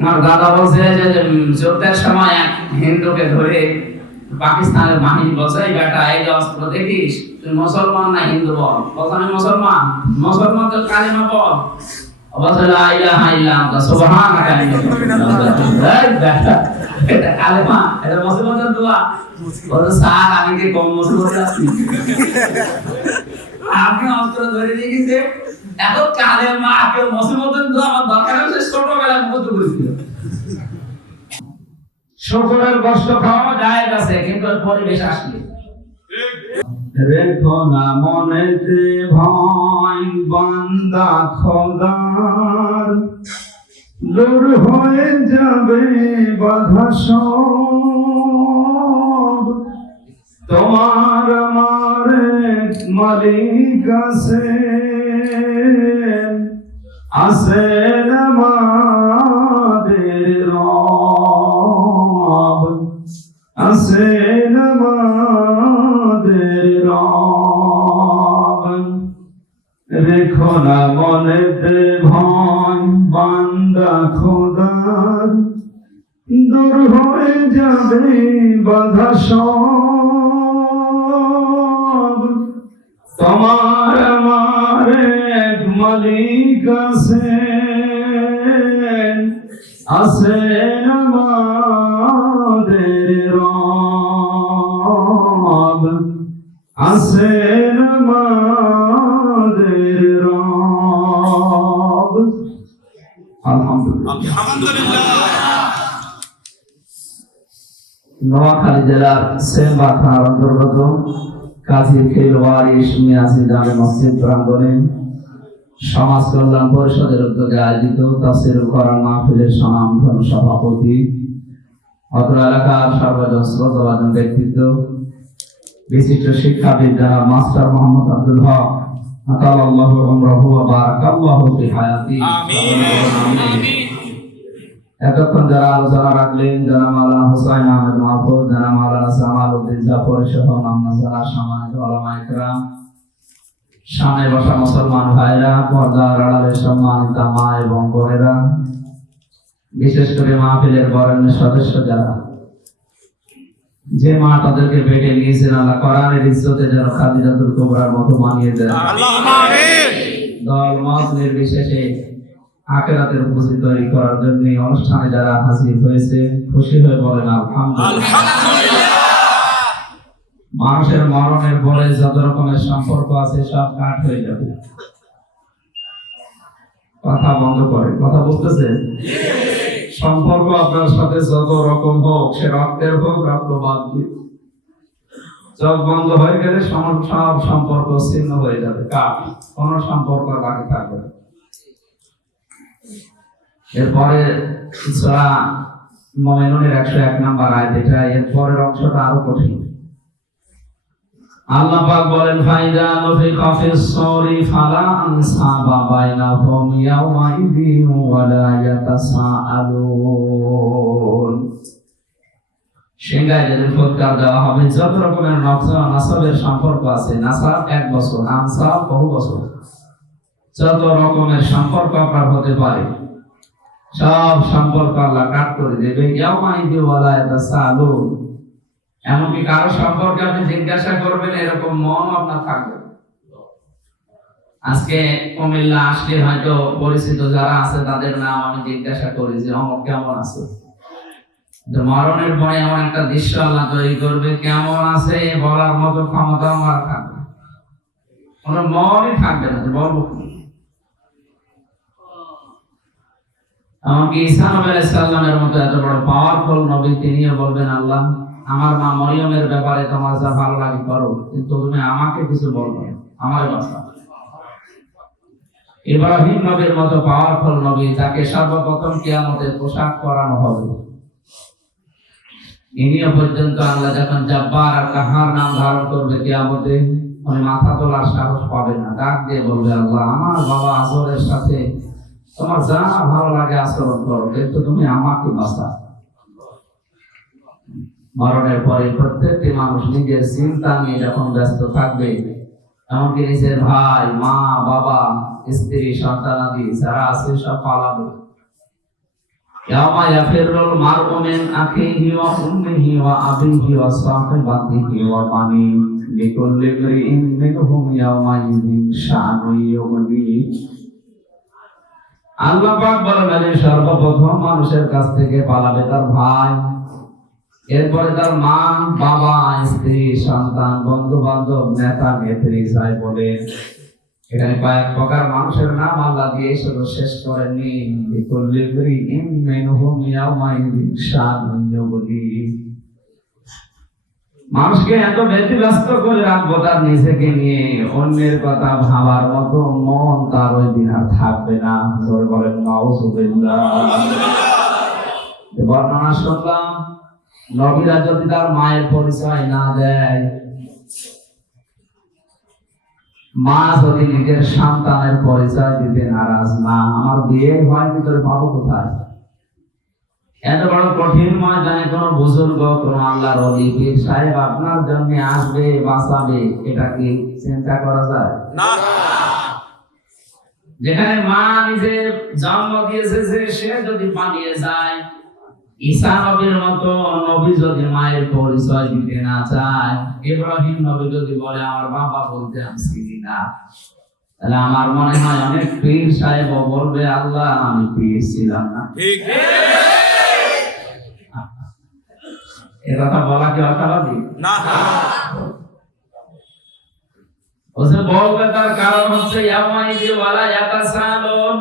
আমার দাদা বলছে যে যুদ্ধের সময় এক হিন্দুকে ধরে পাকিস্তানের বাহিনী বলছে, এই বেটা এই যে অস্ত্র দেখিস, তুই মুসলমান না হিন্দু বল। বলছে আমি মুসলমান। মুসলমান তো কালিমা বল। বলছে লা ইলাহা ইল্লাল্লাহ সুবহানাকা ইন্নী এটা কালিমা, এটা মুসলমানের দোয়া। বলছে স্যার আমি কি কম মুসলমান আছি? আপনি অস্ত্র ধরে রেখেছে, এখন কালিমা কেউ মুসলমানের দোয়া আমার দরকার আছে ছোটবেলায় মুখস্থ করেছিল। শুকরের গোশত খাওয়া যায় আছে, কিন্তু পরিবেশ আসলে রেখো না মনেতে ভয় বান্দা খোদার, দূর হয়ে যাবে বাধা সব। তোমার আমার এক মালিক আছেন আমাদের রব, আছেন আমাদের রব। রেখো না মনেতে ভয় বান্দা খোদার, দূর হয়ে যাবে বাধা সব। তোমার আমার এক মালিক আছেন আমাদের রব, আছেন আমাদের রব। আলহামদুলিল্লাহ। নোয়াখালী জেলার সেনবাগ থানার অন্তর্গত কাজী খেলওয়ারিশ মিয়াজি জামে মসজিদ প্রাঙ্গণে সমাজ কল্যাণ পরিষদের উদ্যোগে আয়োজিত তাফসীরুল কোরআন মাহফিলের স্বনামধন্য সভাপতি, অত্র এলাকার সর্বজন শ্রদ্ধাভাজন ব্যক্তিত্ব, বিশিষ্ট শিক্ষাবিদ জনাব মাস্টার মোহাম্মদ আব্দুল হক, আতালাল্লাহু উমরাহু ওয়া বারাকাল্লাহু ফি হায়াতি। আমিন আমিন। এতক্ষণ যারা আলোচনা রাখলেন, যারা মাওলানা হুসাইন আহমেদ মাহফুজ, যারা মাওলানা জামাল উদ্দিন জাফর সহ নামনা যারা সম্মানিত উলামায়ে কেরাম, সামনে বসা মুসলমান ভাইরা, পর্দার আড়ালে সম্মানিত মা এবং বোনেরা, বিশেষ করে মাহফিলের বরেণ্য সদস্য যারা, যে মা তাদেরকে পেটে নিয়েছেন, আল্লাহ কোরআনের ইজ্জতে যেন খাদিজাতুল কুবরার মতো মানিয়ে দেন। আল্লাহুম্মা আমিন। দল মত নির্বিশেষে আখিরাতের উপস্থিত তৈরি করার জন্য অনুষ্ঠানে যারা হাজির হয়েছে, খুশি হয়ে বলেন আলহামদুলিল্লাহ। মানুষের মরণের পরে যত রকমের সম্পর্ক আছে সব কাট হয়ে যাবে। কথা বন্ধ করে, কথা বুঝতেছে? সম্পর্ক আপনার সাথে যত রকম হোক, সে রক্তের হোক, রক্ত বাদ দিয়ে সব বন্ধ হয়ে গেলে সব সম্পর্ক ছিন্ন হয়ে যাবে, কাট, কোন সম্পর্ক বাকি থাকবে না। এরপরে সূরা মুমিনুনের 101 নম্বর আয়াত, এটা এর পরের অংশটা আরো কঠিন। আল্লাহ পাক বলেন, ফাইদা নুফিখা ফিস সূরি ফালা আনসাবা বাইনাহুম ইয়াওমা ইযিন ওয়া লা ইয়াতাসাআলুন। সিংহায় যদি ফুৎকার দেওয়া হবে, যত রকমের নাসাবের সম্পর্ক আছে, নাসাব 1 বছর, আনসাব বহু বছর, যত রকমের সম্পর্ক আপনার হতে পারে সব সম্পর্ক আল্লাহ কাট করে দেবে। ইয়াওমা ইযিন ওয়া লা ইয়াতাসাআলুন। এমনকি কারো সম্পর্কে আপনি জিজ্ঞাসা করবেন, এরকম মন আপনার থাকবে। আজকে কুমিল্লা আসলে হয়তো পরিচিত যারা আছে তাদের নাম আমি জিজ্ঞাসা করি যে অমুক কেমন আছে। মরণের পরে এমন একটা দৃশ্য আল্লাহ তৈরি করবে, কেমন আছে বলার মতো ক্ষমতা আমার থাকবে, কোনো মনই থাকবে না যে বলবো। এমনকি ঈসা আলাইহিস সালামের মতো এত বড় পাওয়ারফুল নবী, তিনিও বলবেন, আল্লাহ আমার মা মরিয়মের ব্যাপারে তোমার যা ভালো লাগে করো, কিন্তু তুমি আমাকে কিছু বলবে না, আমার বাচ্চা। ইব্রাহিম নবীর মতো পাওয়ারফুল নবী, যাকে সর্বপ্রথম কিয়ামতের পোশাক পরানো হবে, ইনিও পর্যন্ত আল্লাহ যখন জব্বার আর কাহার নাম ধারণ করবে কিয়ামতে, উনি মাথা তোলার সাহস পাবে না, ডাক দিয়ে বলবে, আল্লাহ আমার বাবা আসরের সাথে তোমার যা ভালো লাগে আচরণ করো, কিন্তু তুমি আমাকে বাঁচাও। মরণের পরে প্রত্যেকটি মানুষ নিজের চিন্তা নিয়ে যখন ব্যস্ত থাকবে, এমনকি নিজের ভাই, মা, বাবা, স্ত্রী, সন্তানাদি যারা আছে সব পালাবে। ইয়াওমা ইয়াফিরুল মারউ মিন আখিহি ওয়া উম্মিহি ওয়া আবিহি ওয়া সাহিবাতিহি ওয়া বানিহি লিকুল্লি ইমরিইন মিনহুম ইয়াওমাইযিন শাআনুন ইউগনিহি। আল্লাহ পাক বলেন, সর্বপ্রথম মানুষের কাছ থেকে পালাবে তার ভাই, এরপরে তার মা, বাবা, স্ত্রী, সন্তান, বন্ধু বান্ধব, নেতা নেত্রী যাই বলে। এখানে কয়েক প্রকার মানুষের নাম আল্লাহ দিয়ে শুধু শেষ করেননি। লিকুল্লি ইমরিইন মিনহুম ইয়াওমাইযিন শাআনুন ইউগনিহি। মানুষকে এত ব্যতিব্যস্ত করে রাখবো তার নিজেকে নিয়ে, অন্যের কথা ভাবার মতো মন তার ওই দিন আর থাকবে না। জোরে বলেন নাউযুবিল্লাহ। বর্ণনা শুনলাম, নবীরা যদি তার মায়ের পরিচয় না দেয়, মা যদি নিজের সন্তানের পরিচয় দিতে নারাজ না, আমার বিয়ে হয় ভিতরে পাবো কোথায়? এত বড় কঠিন ময়দানে কোন বুজুর্গ, কোন আল্লাহর ওলি, পীর সাহেব আপনার জন্য আসবে, বাঁচাবে, এটা কি চিন্তা করা যায়? না। যেখানে মা নিজে জন্ম দিয়েছে, সে যদি পালিয়ে যায়, ঈসা নবীর মতো নবী যদি মায়ের পরিচয় দিতে না চায়, ইব্রাহিম নবী যদি বলে আমার বাবা বলতে আমি চিনি না, তাহলে আমার মনে হয় অনেক পীর সাহেব বলবে আল্লাহ আমি পীর ছিলাম না। ঠিক। এ কথা বলা কি অস্বাভাবিক? না। ওসে বলবে, তার কারণ হচ্ছে ইয়াওমাইযি ওয়ালা ইয়াতাসালুন,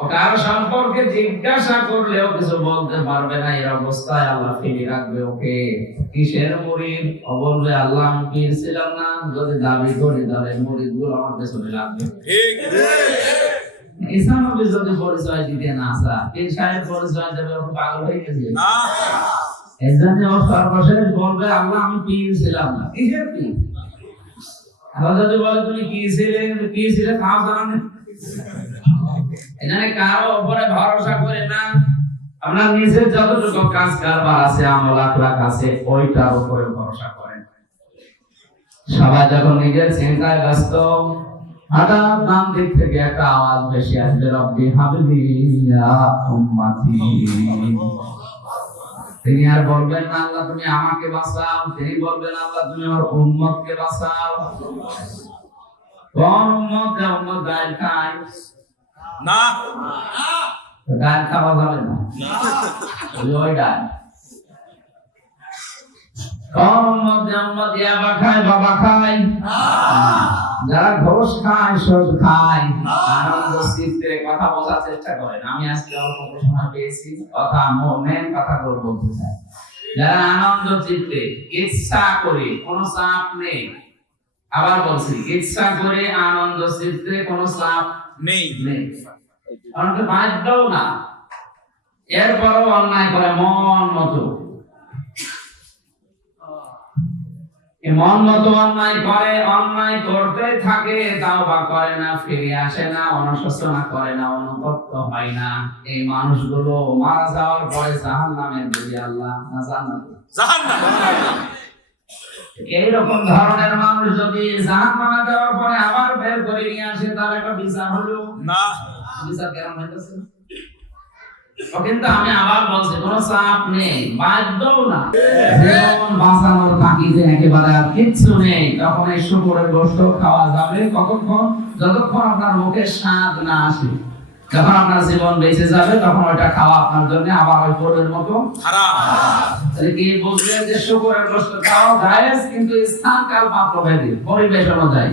ও কার সম্পর্কে জিজ্ঞাসা করলেও কিছু বলতে পারবে না। এর অবস্থায় আল্লাহ ফেলে রাখবে ওকে। কিসের মুরিদ? ও বলবে আল্লাহ আমি পীর ছিলাম না। যদি দাবি করি তাহলে মুরিদগুলো আমার পেছনে লাগবে। ঠিক। ঈসা নবী যদি পরিচয় দিতে না চায়, পীর সাহেব পরিচয় দেবে, ও পাগল হয়ে গেছে না। এজন্য ও সর্বশেষ বলবে আল্লাহ আমি পীর ছিলাম না। কিসের পীর? আল্লাহ যদি বলে তুমি কি ছিলে তাও জানা নেই। এখানে কারো উপরে ভরসা করে না, আপনার নিজের যতটুকু কাজ কারবার আছে, আমল আখলাক আছে, ওইটার উপরে ভরসা করেন। সবাই যখন নিজের চিন্তায় ব্যস্ত, হঠাৎ নাম দিক থেকে একটা আওয়াজ ভেসে আসবে, রব্বি হাবলি ইয়া উম্মতি। তিনি আর বলবেন না আল্লাহ তুমি আমাকে বাঁচাও, তিনি বলবেন আল্লাহ তুমি আমার উম্মতকে বাঁচাও। কোন উম্মত? যে উম্মত গায়ের খায় না, গায়ের খাওয়া যাবে না, ওই গায়ে। কোন উম্মত? যে উম্মত ইয়াবা খায়, বাবা খায়, যারা ঘোষ খায়, সুদ খায়, আনন্দ চিত্তে কথা বোঝার চেষ্টা করেন। আমি আজকে অল্প সময় পেয়েছি, কথা মেন কথাগুলো বলতে চাই। যারা আনন্দ চিত্তে ইচ্ছা করে, কোনো চাপ নেই, আবার বলছি ইচ্ছা করে আনন্দ চিত্তে কোনো চাপ নেই, অনেকে বাধ্যও না, এরপরও অন্যায় করে মন মতো, মন মতো অন্যায় করে, অন্যায় করতে থাকে, তাওবা করে না, ফিরে আসে না, অনুশোচনা করে না, অনুতপ্ত হয় না। এই মানুষগুলো মারা যাওয়ার পরে জাহান্নামের দিকে আল্লাহ না জান্নাত। এইরকম ধরনের মানুষ যদি জাহান্নামে যাওয়ার পরে আবার বের করে নিয়ে আসে, তাহলে একটা বিচার হলো না। বিচার কেমন হইতেছে? কিন্তু আমি আবার বলছি কোন চাপ নেই, বাধ্যও না, জীবন বাঁচানোর তাগিদে একেবারে আর কিচ্ছু নেই। তখন এই শুকরের গোশত খাওয়া যাবে কতক্ষণ? যতক্ষণ আপনার মুখে স্বাদ না আসে। যখন আপনার জীবন বেঁচে যাবে তখন ওইটা খাওয়া আপনার জন্য আবার ওই পরের মতো হারাম। তাহলে কি বুঝলেন যে শুকরের গোশত খাওয়া জায়েজ, কিন্তু স্থান কাল পাত্র ভেদে, পরিবেশ অনুযায়ী।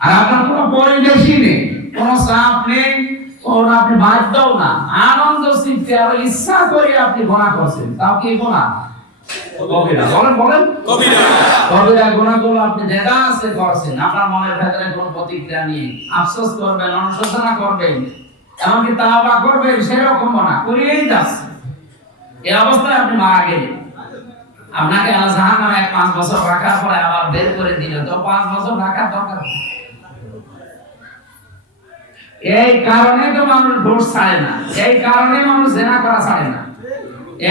আর আপনার কোনো পরিবেশই নেই, কোনো চাপ নেই, ওর আপনি বাধ্যও না, আনন্দ চিত্তে আর ইচ্ছা করে আপনি গুনাহ করছেন, তাও কি গুনাহ? কবিরা। বলেন কবিরা। কবিরা গুনাহগুলো আপনি দেখা আছে করছেন, আপনার মনের ভেতরে কোনো প্রতিক্রিয়া নেই, আফসোস করবেন, অনুশোচনা করবেন, এমনকি তাওবা করবেন, সেরকম গুনাহ করেই যাচ্ছেন। এই অবস্থায় আপনি মারা গেলেন, আপনাকে আল্লাহ জাহান্নামে 5 বছর রাখার পরে আবার বের করে দিল, তো 5 বছর রাখার দরকার। এই কারণে তো মানুষ ঘুষ ছাড়ে না, এই কারণে মানুষ জেনা করা ছাড়ে না,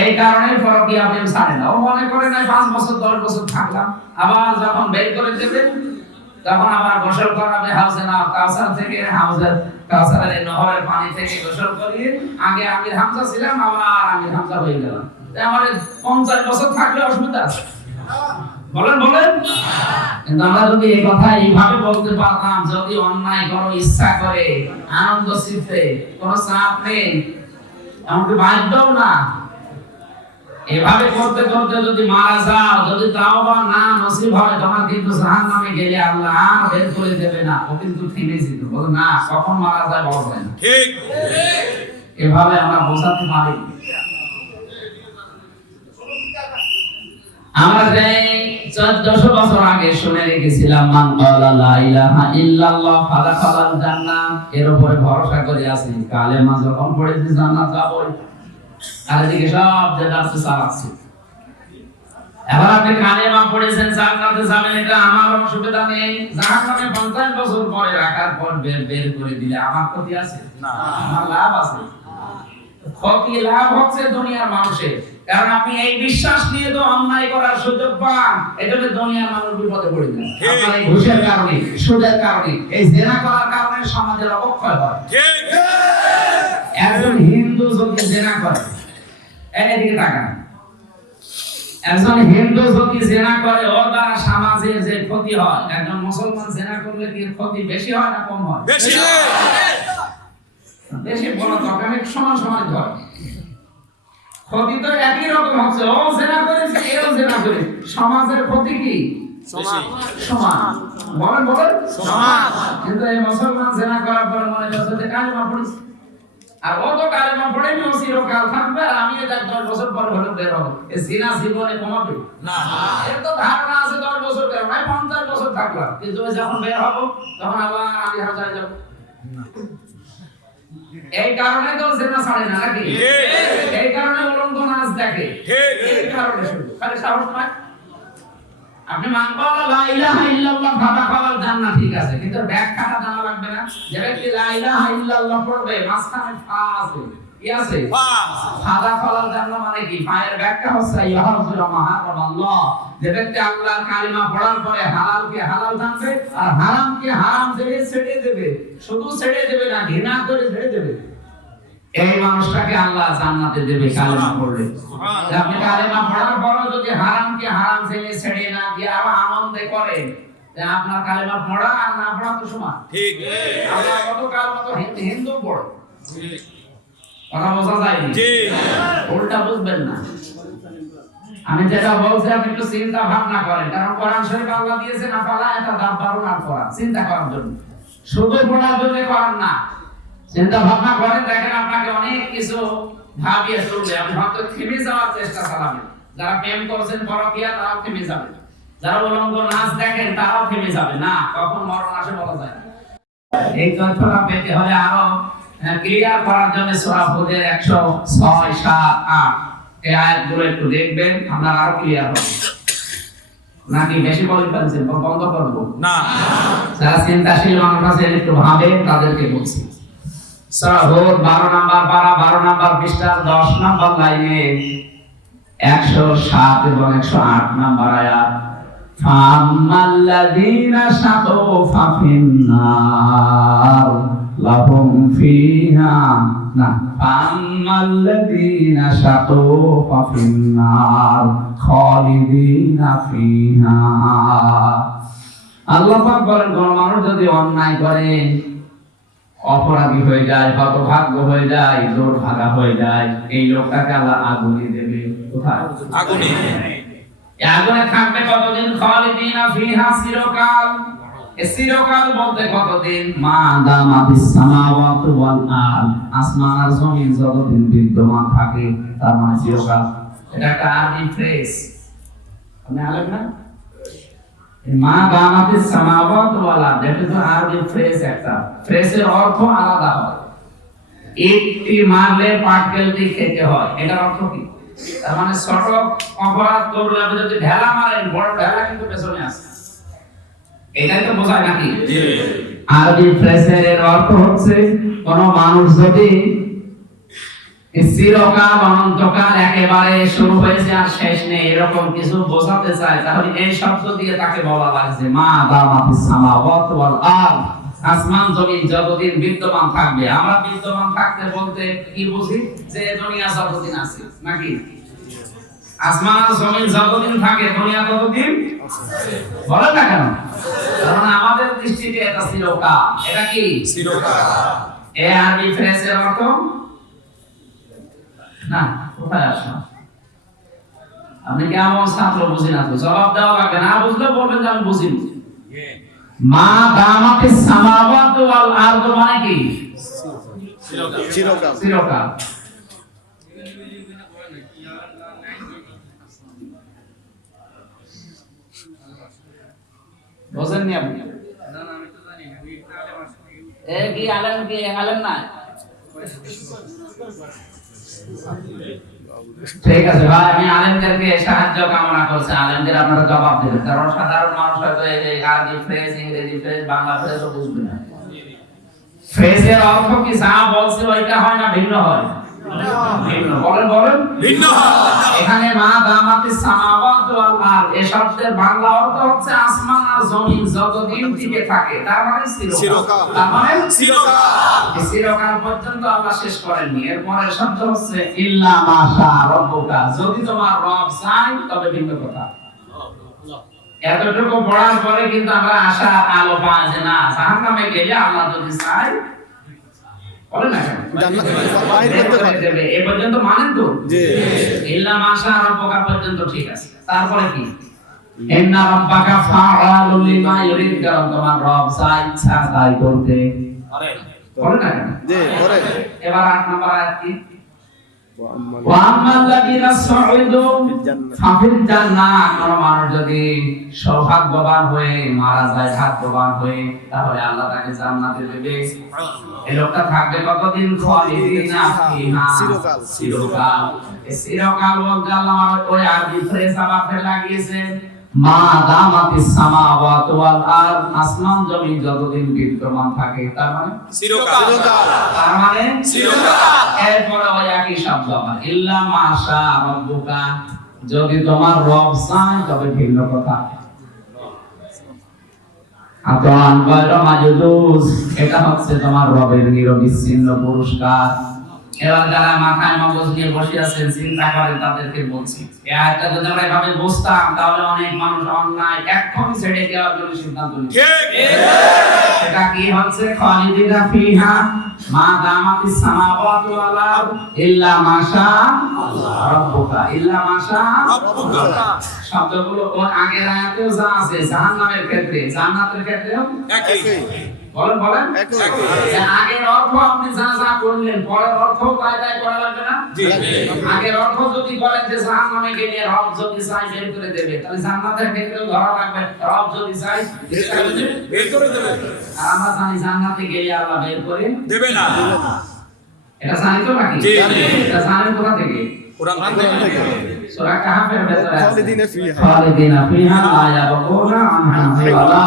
এই কারণে পরকীয়া প্রেম ছাড়ে না। ও মনে করে না 5 বছর 10 বছর থাকলাম, আবার যখন বের করে দেবে তখন আবার গোসল করাবে হাউসে, না কাউসার থেকে হাউসের কাউসারের নহরের পানি থেকে গোসল করিয়ে আগে আমির হামজা ছিলাম, আবার আমির হামজা হয়ে গেলাম। আমার 50 বছর থাকলে অসুবিধা আছে? বলেন বলেন। কিন্তু আমরা যদি এই কথা এইভাবে বলতে পারতাম, যদি অন্যায় করো ইচ্ছা করে আনন্দ চিত্তে, কোনো চাপ নেই, এমনকি বাধ্যও না, এভাবে করতে করতে যদি মারা যাও, যদি তাওবা না নসিব হয়, তোমার কিন্তু জাহান্নামে গেলে আল্লাহ আর বের করে দেবে না, ও কিন্তু থেমে যেত। বল না, কখন মারা যায় বলা যায় না। ঠিক এভাবে আমরা বোঝাতে পারি। আমরা যে 1400 বছর আগে শুনে রেখেছিলাম, মান ক্বালা লা ইলাহা ইল্লাল্লাহ ফাদাখালাল জান্নাহ, এর উপরে ভরসা করে আছি, কালেমা যখন পড়েছি জান্নাত যাবই। আর এদিকে সব জায়গাতে চালাচ্ছি। এবার আপনি কালেমা পড়েছেন জান্নাতে যাবেন, এটা আমার অসুবিধা নেই। জাহান্নামে 50 বছর পরে রাখার পর বের করে দিলে আমার ক্ষতি আছে? না, আমার লাভ আছে। ক্ষতি লাভ হচ্ছে দুনিয়ার মানুষের, কারণ আপনি এই বিশ্বাস নিয়ে তো অন্যায় করার সুযোগ পান, এজন্য দুনিয়ার মানুষ বিপদে পড়ে যায়। আপনার এই ঘুষের কারণে, সুদের কারণে, এই জেনা করার কারণে সমাজের অবক্ষয় হয়। ঠিক। একজন হিন্দু যদি জেনা করে, এদিকে তাকান, একজন হিন্দু যদি জেনা করে, ওর দ্বারা সমাজের যে ক্ষতি হয়, একজন মুসলমান জেনা করলে কি ক্ষতি বেশি হয় না কম হয়? বেশি হয়। বেশি বড় দরকার নেই, সমান সমান হয়। ক্ষতি তো একই রকম হচ্ছে, ও জেনা করেছে, এও জেনা করে, সমাজের ক্ষতি কি সমান? বলেন বলেন সমান। কিন্তু এই মুসলমান জেনা করার পরে মনে হচ্ছে যে কালেমা পড়েছে, আর ও তো কালেমা পড়েনি, ও চিরকাল থাকবে, আর আমি এটা 10 বছর পর হলো বের হবো। এই জিনা জীবনে কমাবে না, এর তো ধারণা আছে 10 বছর বের হবে, 50 বছর থাকলাম, কিন্তু যখন বের হবো তখন আবার আমি হাজার যাব। এই কারণে তো জিনা ছাড়ে না নাকি? এই কারণে উলঙ্গ নাচ দেখে, এই কারণে শুধু খালি সাহস পায়। আপনি মান ক্বালা লা ইলাহা ইল্লাল্লাহ ফাদাখালাল জান্নাহ, ঠিক আছে, কিন্তু ব্যাখ্যাটা জানা লাগবে না। যে ব্যক্তি লা ইলাহা ইল্লাল্লাহ পড়বে, মাঝখানে ফা আছে, কি আছে? ফাদাখালাল জান্নাহ মানে কি? ফায়ের ব্যাখ্যা হচ্ছে ইয়াহজুরা মাহারামাল্লাহ। যে ব্যক্তি আল্লাহর কালিমা পড়ার পরে হালালকে হালাল জানবে, আর হারামকে হারাম জেনে ছেড়ে দেবে, শুধু ছেড়ে দেবে না, ঘৃণা করে ছেড়ে দেবে, এই মানুষটাকে আল্লাহ জান্নাতে দেবে কালেমা পড়লে। আপনি কালেমা পড়ার পরও যদি হারামকে হারাম জেনে ছেড়ে না দিয়ে আবার আনন্দে করেন, আপনার কালেমা পড়া আর না পড়া তো সমান। ঠিক। আমরা গতকাল মতো হিন্দু পড়ে, কথা বোঝা যায়নি? উল্টা বুঝবেন না। আমি যেটা বলছি আপনি একটু চিন্তা ভাবনা করেন, কারণ কোরআন শরীফ আল্লাহ দিয়েছেন আফালা ইয়াতাদাব্বারুনা আল-কোরআন, চিন্তা করার জন্য, শুধু পড়ার জন্য করেন না। চিন্তা ভাবনা করেন, দেখেন আপনাকে অনেক কিছু ভাবিয়ে চলবে। আপনি হয়তো থেমে যাওয়ার চেষ্টা চালাবেন। যারা প্রেম করছেন পরকীয়া, তারাও থেমে যাবে। যারা উলঙ্গ নাচ দেখেন, তারাও থেমে যাবে না, কখন মরণ আসে বলা যায় না। এই তথ্যটা পেতে হলে আরো ক্লিয়ার করার জন্য সূরা হুদের 106, 7, 8 এই আয়াতগুলো একটু দেখবেন, আমরা আরো ক্লিয়ার হবে। নাকি বেশি বলে ফেলছেন, বন্ধ করব না? যারা চিন্তাশীল মানুষ আছেন, একটু ভাবেন, তাদেরকে বলছি। সূরা হুদ 12 নম্বর পারা, 12 নম্বর পৃষ্ঠার 10 নম্বর লাইনে 107 এবং 108 নম্বর আয়াত। ফাম্মাল্লাযীনা শাকু ফাফিন্নার লাহুম ফিহা, না, ফাম্মাল্লাযীনা শাকু ফাফিন্নার খালিদিনা ফিহা। আল্লাহ পাক বলেন, কোন মানুষ যদি অন্যায় করে, অপরাধী হয়ে যায়, হতভাগ্য হয়ে যায়, দুর্ভাগা হয়ে যায়, এই লোকটাকে আল্লাহ আগুনে দেবে। কোথায়? আগুনে। এই আগুনে থাকবে কতদিন? খালিদিনা ফিহা, চিরকাল। এই চিরকাল বলতে কতদিন? মা দামাতিস সামাওয়াতু ওয়াল আরদ, আসমান আর জমিন যতদিন বিদ্যমান থাকে, তার মানে চিরকাল। এটা একটা আরবি ফ্রেজ, আপনি আলেম না? মা দামাতিস সামাওয়াতু ওয়াল আরদ, এটা তো আরবি ফ্রেজ, একটা ফ্রেজের অর্থ আলাদা হয়। একটি মারলে পাটকেল দিয়ে খেতে হয়, এটার অর্থ কি? তার মানে ছোট অপরাধ করলে আপনি যদি ঢেলা মারেন, বড় ঢেলা কিন্তু পেছনে আসে, এটাই তো বোঝায় নাকি? আরবি ফ্রেজের অর্থ হচ্ছে কোন মানুষ যদি চিরকাল, অনন্তকাল, একেবারে শুরু হয়েছে আর শেষ নেই, এরকম কিছু বোঝাতে চায়, তাহলে এই শব্দ দিয়ে তাকে বলা লাগছে মা দামাতিস সামাওয়াতু ওয়াল আরদ, আসমান জমিন যতদিন বিদ্যমান থাকবে। আমরা বিদ্যমান থাকতে বলতে কি বুঝি? যে দুনিয়া যতদিন আছে, নাকি? আসমান আর জমিন যতদিন থাকে দুনিয়া ততদিন বলেন না কেন? কারণ আমাদের দৃষ্টিতে এটা চিরকাল। এটা কি চিরকাল? এ আরবি ফ্রেজের অর্থ না, কোথায় আসলো? আপনি কেমন ছাত্র, বুঝি না তো? জবাব দেওয়া লাগবে না, বুঝলে বলবেন যে আমি বুঝিনি। মা দামাতিস সামাওয়াতু ওয়াল আরদু মানে কি? চিরকাল। চিরকাল। বুঝেননি আপনি? না না, আমি তো জানি না। এ কি আলেম, কি আলেম না? ঠিক আছে ভাই, আমি আলেমদেরকে সাহায্য কামনা করছি। আলেমদের আপনারা জবাব দেবেন, কারণ সাধারণ মানুষ হয়তো এই আরবি ফ্রেজ, ইংরেজি ফ্রেজ, বাংলা ফ্রেজও বুঝবে না। ফ্রেজের অর্থ কি যা বলছে ওইটা হয় না ভিন্ন হয়? ভিন্ন। বলেন বলেন, ভিন্ন হয়। এখানে মা দামাতিস সামাওয়াতু ওয়াল আরদ, এই শব্দের বাংলা অর্থ হচ্ছে আসমান আর জমিন যতদিন টিকে থাকে, তার মানে চিরকাল। তার মানে চিরকাল। এই চিরকাল পর্যন্ত আল্লাহ শেষ করেননি। এর পরের শব্দ হচ্ছে ইল্লা মাশা রাব্বুকা, যদি তোমার রব চায় তবে ভিন্ন কথা। এতটুকু পড়ার পরে কিন্তু আমরা আশা আলো পাই যে না, জাহান্নামে গেলে আল্লাহ যদি চায়, বলেন না কেন, বাইরে করতে দেবে। এই পর্যন্ত মানেন তো? জি। ইল্লা মাশা রাব্বুকা পর্যন্ত ঠিক আছে। তারপরে কি? ইন্না রাব্বাকা ফাআলুল লিমা ইউরিদ, কারণ তোমার রব চায়, ইচ্ছা তাই করতে পারে। বলেন না কেন? জি, করে। এবার ৮ নম্বর আয়াত কি? ওয়া আম্মাল্লাযীনা সুইদু ফাফিল জান্নাহ, কোন মানুষ যদি সৌভাগ্যবান হয়ে মারা যায়, ভাগ্যবান হয়ে, তাহলে আল্লাহ তাকে জান্নাতে দেবে। এই লোকটা থাকবে কতদিন? খালিদিনা ফিহা, চিরকাল। চিরকাল। এই চিরকাল বলতে আল্লাহ ওই আরবি ফ্রেজ আবার লাগিয়েছে মা দামাতিস সামাওয়াতু ওয়াল আরদ, আসমান জমিন যতদিন বিদ্যমান থাকে, তার মানে চিরকাল। তার মানে চিরকাল। এরপরে ওই একই শব্দ আবার ইল্লা মাশা রাব্বুকা, যদি তোমার রব চায় তবে ভিন্ন কথা। আতান গায়রা মাজুজ, এটা হচ্ছে তোমার রবের নিরবিচ্ছিন্ন পুরস্কার। এবার যারা মাথায় মগজ নিয়ে বসে আছেন, চিন্তা করেন, তাদেরকে বলছি, এই আয়াতটা যদি আমরা এভাবে বুঝতাম তাহলে অনেক মানুষ অন্যায় এক্ষুনি ছেড়ে দেওয়ার জন্য সিদ্ধান্ত নিত। এটা কি হচ্ছে? খালিদিনা ফিহা মা দামাতিস সামাওয়াতু ওয়াল আরদ ইল্লা মাশা রাব্বুকা, ইল্লা মাশা রাব্বুকা। শব্দগুলো আগের আয়াতেও যা আছে জাহান্নামের ক্ষেত্রে, জান্নাতের ক্ষেত্রেও একই। বলেন বলেন, আগের অর্থ আপনি যা যা করলেন, পরের অর্থ তাই করা লাগবে না? জি। আগের অর্থ যদি বলেন যে জাহান্নামে গেলে রব যদি চাই বের করে দেবে, তাহলে জান্নাতের ক্ষেত্রেও ধরা লাগবে রব যদি চাই বের করে দেবে। আর আমরা জানি জান্নাতে গেলে আল্লাহ বের করে দেবে না। এটা জানি তো নাকি? জি। এটা জানেন কোথা থেকে? কোরআন থেকে। সূরা কাহফের ভেতরে খালিদিনা ফিহা লা ইয়াবকুনা আনহা হিওয়ালা।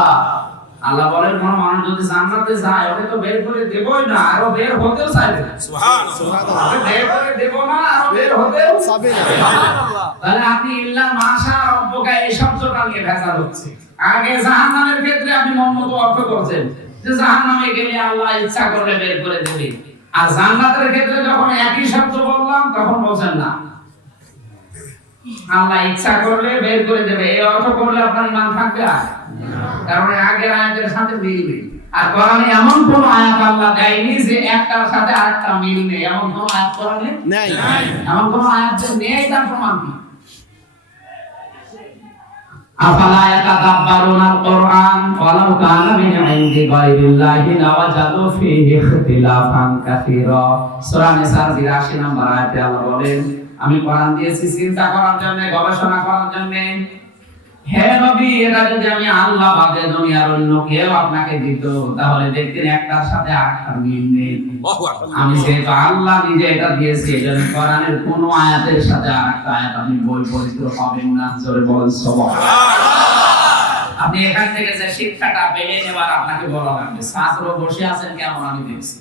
আল্লাহ বলেন কোন মানুষ যদি জান্নাতে যায় ওকে তো বের করে দেবই না, আরো বের হতেও চাইবে না। সুবহানাল্লাহ। বের করে দেব না, আরো বের হতেও চাইবে না। সুবহানাল্লাহ। তাহলে আপনি ইল্লা মাশা রাব্বুকা এই শব্দটা নিয়ে ভেজাল হচ্ছে। আগে জাহান্নামের ক্ষেত্রে আপনি মনমতো অর্থ করছেন যে জাহান্নামে গেলে আল্লাহ ইচ্ছা করলে বের করে দেবে, আর জান্নাতের ক্ষেত্রে যখন একই শব্দ বললাম তখন বলছেন না আল্লাহ ইচ্ছা করলে বের করে দেবে। এই অর্থ করলে আপনার ঈমান থাকবে না, কারণ আগের আয়াতের সাথে মিল নেই। আর কোরআনে এমন কোন আয়াত আল্লাহ দেয়নি যে একটার সাথে আরেকটা মিল নেই, এমন কোন আয়াত কোরআনে নেই। এমন কোন আয়াত যে নেই তার প্রমাণ কি? আফালা ইয়াতাদাব্বারুনাল কুরআন ওয়ালাউ কানা মিন ইনদি গায়রিল্লাহি লাওয়াজাদু ফীহি ইখতিলাফান কাসীরা। সূরা নিসার ৮২ নম্বর আয়াতে আল্লাহ বলেন, আমি কোরআন দিয়েছি চিন্তা করার জন্য, গবেষণা করার জন্য। হে নবী, এটা যদি আমি আল্লাহ বাদে দুনিয়ার অন্য কেউ আপনাকে দিত তাহলে দেখতেন একটার সাথে আরেকটা মিল নেই। আমি যেহেতু আল্লাহ নিজে এটা দিয়েছি, এজন্য কোরআনের কোন আয়াতের সাথে আরেকটা আয়াত আপনি বৈপরীত্য পাবেন না। জোরে বলেন সুবহানাল্লাহ। আপনি এখান থেকে যে শিক্ষাটা পেলেন এবার আপনাকে বলা লাগবে। ছাত্র বসে আছেন কেমন আমি দেখছি,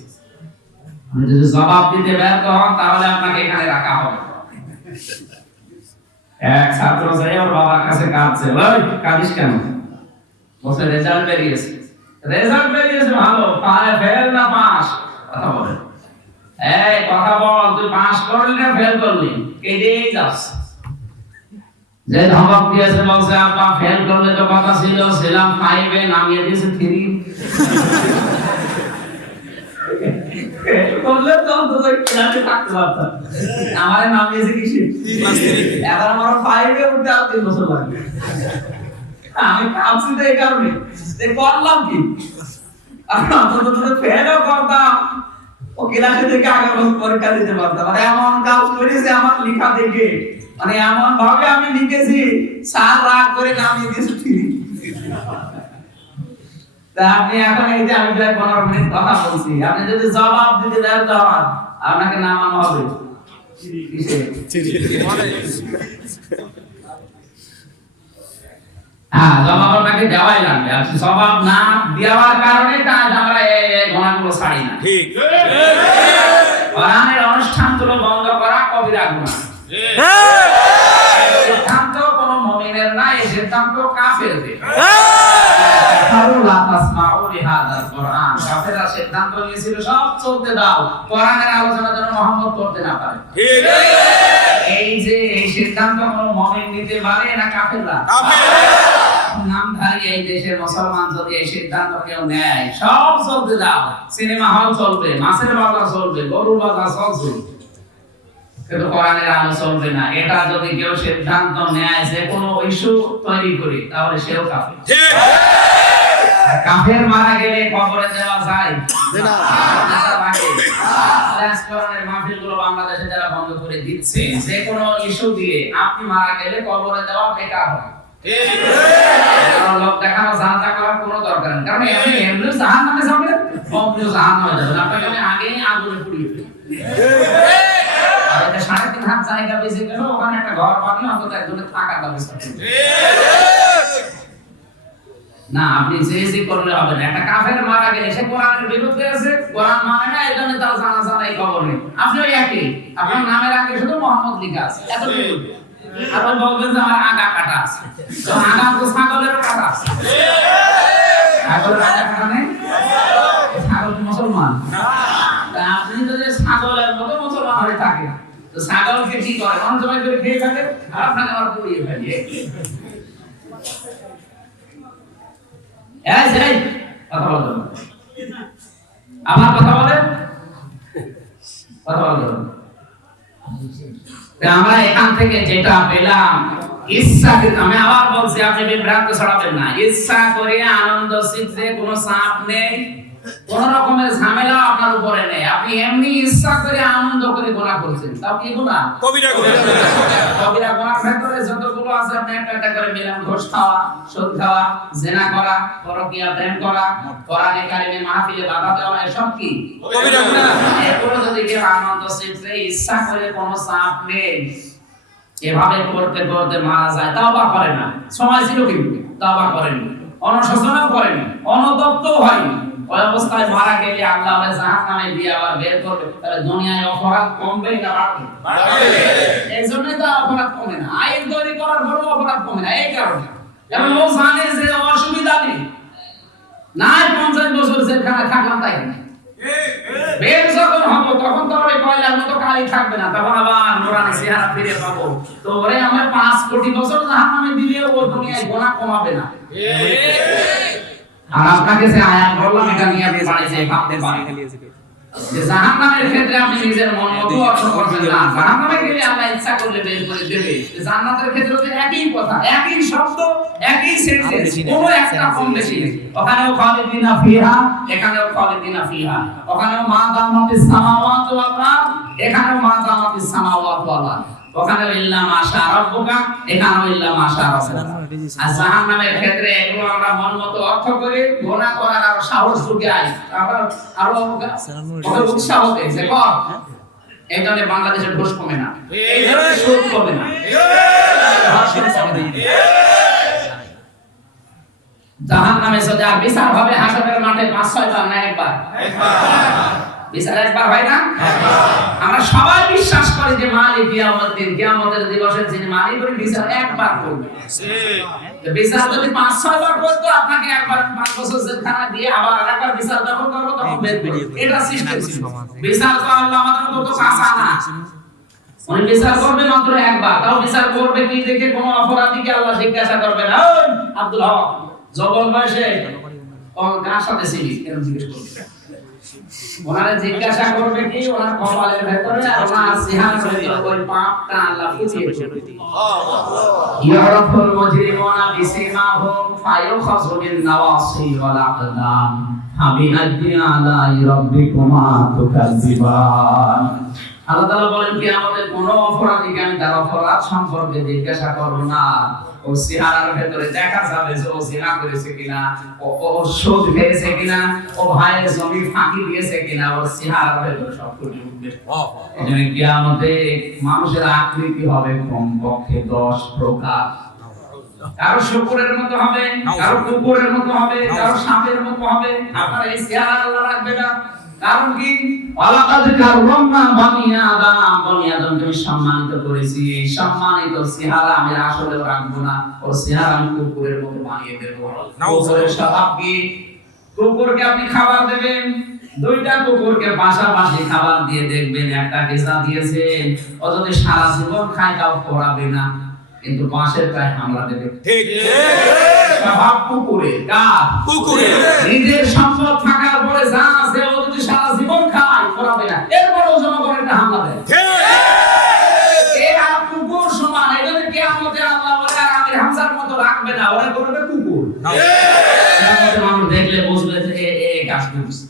আপনি যদি জবাব দিতে ব্যর্থ হন তাহলে আপনাকে এখানে রাখা হবে। এক ছাত্র যাই ওর বাবার কাছে কাঁদছে, ওই কাঁদিস কেন? বলছে রেজাল্ট বেরিয়েছে। রেজাল্ট বেরিয়েছে ভালো, পারে ফেল না পাস, কথা বলে এই কথা বল, তুই পাস করলি না ফেল করলি, কেটেই যাস। যে ধমক দিয়েছে বলছে আপা ফেল করলে তো কথা ছিল, ছিলাম 5 এ নামিয়ে দিয়েছে 3। করলে তো অন্তত ক্লাসে থাকতে পারতাম, আমারে নামিয়েছে কিসে, এবার আমার 5 এ উঠতে আর 3 বছর লাগবে। আমি কাঁপছি তো এই কারণে যে করলাম কি, অন্তত ফেলও করতাম, ও ক্লাসে থেকে আগের বছর পরীক্ষা দিতে পারতাম। মানে এমন কাজ করেছে আমার লেখা দেখে, মানে এমন ভাবে আমি লিখেছি স্যার রাগ করে নামিয়ে দিয়েছে 3। তা আপনি এখন এই যে আমি প্রায় 15 মিনিট কথা বলছি, আপনি যদি জবাব দিতে দেন তো আপনাকে নামানো হবে কিসে? হ্যাঁ, জবাব আপনাকে দেওয়াই লাগবে। আর জবাব না দেওয়ার কারণে আজ আমরা এই গুনাহগুলো ছাড়ি না। ঠিক। কোরআনের অনুষ্ঠানগুলো বন্ধ করা কবিরা গুনাহ। সিদ্ধান্ত কোন মুমিনের না, এই সিদ্ধান্ত কাফেরদের। কাফেররা সিদ্ধান্ত নিয়েছিল সব চলতে দাও, কোরআনের আলোচনা যেন মুহাম্মদ করতে না পারে। ঠিক। এই যে এই সিদ্ধান্ত কোন মুমিন নিতে পারে না কাফেররা? নামধারী এই দেশের মুসলমান যদি এই সিদ্ধান্ত কেউ নেয়, সব চলতে দাও, সিনেমা হল চলবে, মাছের বাজার চলবে, গরুর বাজার চলবে, কিন্তু কোরআনের আলো চলবে না, এটা যদি কেউ সিদ্ধান্ত নেয় যে কোনো ইস্যু তৈরি করে, তাহলে সেও কাফের। ঠিক। কাফের মারা গেলে কবরে দেওয়া যায় না। কোরআনের মাহফিলগুলো বাংলাদেশে যারা বন্ধ করে দিচ্ছে, যে কোনো ইস্যু দিয়ে আপনি মারা গেলে কবরে দেওয়া বেকার হবে। লোক দেখানো জানাজা করার কোনো দরকার নেই, কারণ এমনি জাহান্নামে যাবে, অমনিও জাহান্নামে যাবে, আপনাকে আমি আগেই আগুনে পুড়িয়ে ফেলি। আর এটা 3.5 হাত জায়গা বেঁচে গেল, ওখানে একটা ঘর বানিয়ে অন্তত একজনের থাকার ব্যবস্থা করুন। না, আপনি যে করলে হবে না। একটা কাফের মারা গেলে সে কোরআনের বিরুদ্ধে আছে, কোরআন মানে না, এজন্য তার জানাজা নাই, কবর নেই। আপনি ওই একই, আপনার নামের আগে শুধু মোহাম্মদ লেখা আছে, এতটুকু। আর ওই বলবেন যে আমার আগা কাটা আছে, তো আগা তো ছাগলেরও কাটা আছে। ছাগলের আগা কাটা নেই, ছাগল মুসলমান না। তা আপনি যদি ছাগলের মতো মুসলমান হয়ে থাকেন, তো ছাগলকে কি করে, অন্য সময় করে খেয়ে ফেলে, আর আপনাকে আবার পুড়িয়ে ফেলে। কথা বলবেন, আমার কথা বলেন, কথা বলবেন। আমরা এখান থেকে যেটা পেলাম, ইচ্ছা, আমি আবার বলছি, আপনি বিভ্রান্ত ছড়াবেন না। ইচ্ছা করে আনন্দ শিখতে কোনো চাপ নেই, কোন রকমের ঝামেলা আপনার উপরে নেই। আপনি এমনি ইচ্ছা করে আনন্দ করে গুনাহ করছেন, তাও কি গুনাহ? কবিরা গুনাহ। কবিরা গুনাহ ভেতরে যতগুলো আছে, আপনি একটা একটা করে মিলাম, ঘুষ খাওয়া, সুদ খাওয়া, জিনা করা, পরকীয়া প্রেম করা, কোরআনে কারিমে মাহফিলে বাধা দেওয়া, এসব কি কবিরা গুনাহ? এগুলো যদি কেউ আনন্দ শিখতে ইচ্ছা করে, কোনো চাপ নেই, এভাবে করতে করতে মারা যায়, তাওবা করে না, সময় ছিল কিন্তু তাওবা করেনি, অনুশোচনাও করেনি, অনুতপ্তও হয়নি, ওই অবস্থায় মারা গেলে আল্লাহ ওরে জাহান্নামে দিয়ে আবার বের করবে, তাহলে দুনিয়ায় অপরাধ কমবে না বাড়বে? এইজন্যই তো অপরাধ কমে না, আইন তৈরি করার পরেও অপরাধ কমে না, এই কারণে। কারণ ও জানে যে অসুবিধা নেই, না 50 বছর যেখানে থাকলাম তাই না, বের যখন হবো তখন তো ওই কয়লার মতো কালি থাকবে না, তখন আবার নুরানি চেহারা ফিরে পাবো। তো ওরে আমার 5 কোটি বছর জাহান্নামে দিলেও ও দুনিয়ায় গুনাহ কমাবে না। আর আপনাকে যে আয়াত বললাম, এটা নিয়ে আপনি বাড়িতে ভাবতে পারেন যে জাহান্নামের ক্ষেত্রে আপনি নিজের মন মতো অর্থ করবেন না, জাহান্নামে গেলে আল্লাহ ইচ্ছা করলে বের করে দেবে। জান্নাতের ক্ষেত্রে তো একই কথা, একই শব্দ, একই সেন্টেন্স, কোনো একটা কম বেশি নেই। ওখানেও খালিদিনা ফিহা, এখানেও খালিদিনা ফিহা, ওখানেও মা দামাতিস সামাওয়াতু ওয়াল আরদ, এখানেও মা দামাতিস সামাওয়াতু ওয়াল আরদ, ওখানেও ইল্লা মাশা রাব্বুকা, এখানেও ইল্লা মাশা রাব্বুকা। আর জাহান্নামের ক্ষেত্রে এগুলো আমরা মন মতো অর্থ করে গুনাহ করার আরো সাহস জুগাই, আরো উৎসাহ দেয় যে কর। এই জন্য বাংলাদেশের ঘুষ কমে না, এই জন্য সুদ কমে না, জাহান্নামে সজা বিচার হবে হাসরের মাঠে 5-6 বার না একবার? বিচার একবার হয় না? আমরা সবাই বিশ্বাস করি যে মালিক কিয়ামতের কিয়ামতের দিবসে যিনি মালিক উনি বিচার একবার করবেন। বিচার যদি 5-6 বার করতো আপনাকে একবার 5 বছর জেলখানা দিয়ে আবার আরেকবার বিচার যখন করবো তখন বের করে এটা সিস্টেম ছিল। বিচার তো আল্লাহ আমাদের মতো কাঁচা না, উনি বিচার করবে মাত্র একবার, তাও বিচার করবে কি দেখে কোন অপরাধীকে আল্লাহ জিজ্ঞাসা করবে না ওই আব্দুল হক জবল বয়সে কার সাথে ছিলি এরকম জিজ্ঞেস করবে। ওনারে জিজ্ঞাসা করবে কি ওনার কপালের ভেতরে আর ওনার চেহারার ভেতরে ওই পাপটা আল্লাহ ফুটিয়ে দিবে। ইয়ারাফুল মুজরিমুনা বিসিমাহুম ফায়ুখাযু বিন নাওয়াসি ওয়াল আকদাম হাবিআদি আলাই রাব্বিকুমা তুকাযিবান। আল্লাহ তাআলা বলেন কিয়ামতের কোন অপরাধীকে আমি তার অপরাধ সম্পর্কে জিজ্ঞাসা করব না, ও চেহারার ভেতরে দেখা যাবে যে ও জিনা করেছে কিনা, ও সুদ খেয়েছে কিনা, ও ভাইয়ের জমি ফাঁকি দিয়েছে কিনা, ওর চেহারার ভেতরে সব ফুটে উঠবে। এজন্য কিয়ামতে মানুষের আকৃতি হবে কমপক্ষে 10 প্রকার। কারো শুকরের মতো হবে, কারো কুকুরের মতো হবে, কারো সাপের মতো হবে। আপনার এই চেহারা আল্লাহ রাখবে না, কারণ কি ওয়ালাকাদ কাররামনা বনি আদম, বনি আদমকে সম্মানিত করেছি। এই সম্মানিত চেহারা আমি আসলে রাখবো না, ওর চেহারা আমি কুকুরের মতো বানিয়ে দেব। কুকুরের স্বভাব কি? কুকুরকে আপনি খাবার দেবেন, দুইটা কুকুরকে পাশাপাশি খাবার দিয়ে দেখবেন, একটা কেসা দিয়েছেন, ও যদি সারা জীবন খায় তাও পড়াবে না, কিন্তু পাশের গায়ে হামলা দেবে। ঠিক স্বভাব কুকুরের। কার? কুকুরের। নিজের সম্পদ থাকার পরে যা আছে ও যদি সারা জীবন খায় পড়াবে না, এরপরও জনগণের একটা হামলা দেয়। এরা কুকুর সমান। এজন্য কিয়ামতে আল্লাহ বলে আর আমির হামজার মতো রাখবে না, ওরা করবে কুকুর। কিয়ামতে মানুষ দেখলে বুঝবে যে এ কাজ করছে।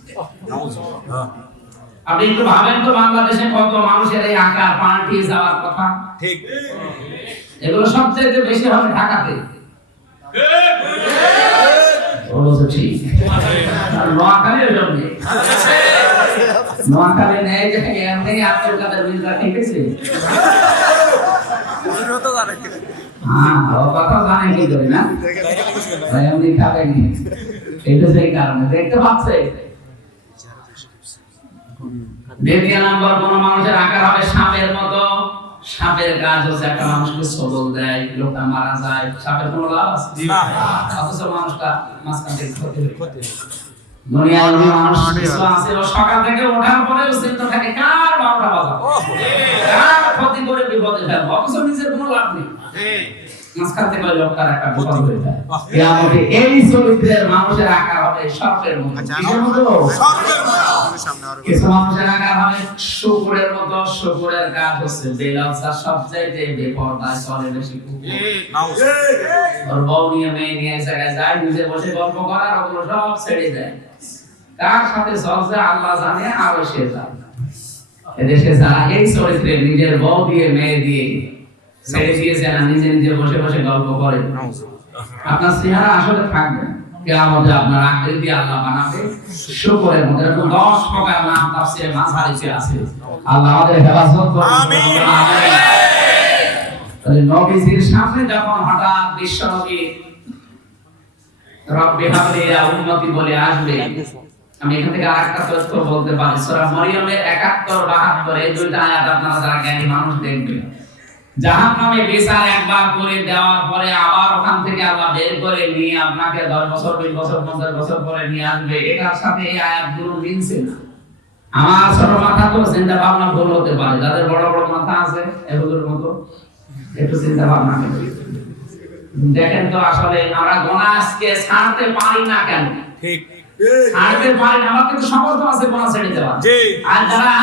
আপনি একটু ভাবেন তো বাংলাদেশে কত মানুষের এই আকার পাল্টিয়ে যাওয়ার কথা। ঠিক। এগুলো সবচেয়ে বেশি হবে ঢাকাতে। ঠিক। নোয়াখালীর জন্য নোয়াখালী নেই যে এমনি আব্দুল কাদের মির্জা খেয়েছে। হ্যাঁ, ও কথা জানে কি করে না, এমনি খাবেনি। এটা সেই কারণে দেখতে পাচ্ছে। দ্বিতীয় নাম্বার, কোন মানুষের আকার হবে সাপের মতো। সাপের কাজ হচ্ছে একটা মানুষকে সবল দেয়, লোকটা মারা যায়। সাপের কোনো লাভ আছে? অথচ মানুষটা মাঝখান থেকে ক্ষতি হয়। দুনিয়ার মানুষ কিছু আছে, ও সকাল থেকে ওঠার পরে চিন্তা থাকে কার 12টা বাজাবো, কার ক্ষতি করে বিপদে ফেলবো, অথচ নিজের কোনো লাভ নেই। মাঝখান থেকে ওই লোকটার একটা বিপদ হয়ে যায়। কিয়ামতে এই চরিত্রের মানুষের আকার হবে সাপের মতো। কিসের মতো? সাপের মতো। কিছু মানুষের আকার হবে শুকরের মতো। শুকরের কাজ হচ্ছে বেলজ্জা, সবচাইতে বেপরদায় চলে বেশি কুকুর। ওর বউ নিয়ে মেয়ে নিয়ে জায়গায় যায়, নিজে বসে গল্প করার ওগুলো সব ছেড়ে দেয়। কার সাথে চলছে আল্লাহ জানে, আরো সে জানে। এদেশে যারা এই চরিত্রে নিজের বউ দিয়ে মেয়ে দিয়ে ছেড়ে দিয়েছে না, নিজে নিজে বসে বসে গল্প করে, আপনার চেহারা আসলে থাকবে না। কিয়ামতে আপনার আকৃতি আল্লাহ বানাবে শুকরের মতো। এরকম 10 প্রকার নাম তাফসীরে মাঝারিতে আছে। আল্লাহ আমাদের হেফাজত করুন। আমিন। তাহলে নবীজির সামনে যখন হঠাৎ বিশ্বনবী রব্বি হাবলি ইয়া উম্মতি বলে আসবে, আমি এখান থেকে আরেকটা তথ্য বলতে পারি। সূরা মরিয়মের 71-72 এই দুইটা আয়াত আপনারা যারা জ্ঞানী মানুষ দেখবেন। জাহান্নামে বিচার একবার করে দেওয়ার পরে আবার ওখান থেকে আল্লাহ বের করে নিয়ে আপনাকে 10 বছর 20 বছর 50 বছর পরে নিয়ে আসবে, এটার সাথে এই আয়াতগুলো মিলছে না। আমার ছোট মাথা তো চিন্তা ভাবনা ভুল হতে পারে, যাদের বড় বড় মাথা আছে এগুলোর মতো একটু চিন্তা ভাবনা করি। দেখেন তো আসলে আমরা গুনাহ আজকে ছাড়তে পারি না কেন? ঠিক, ছাড়তে পারি না। আমার কিন্তু সমর্থ আছে গুনাহ ছেড়ে দেওয়া। আর যারা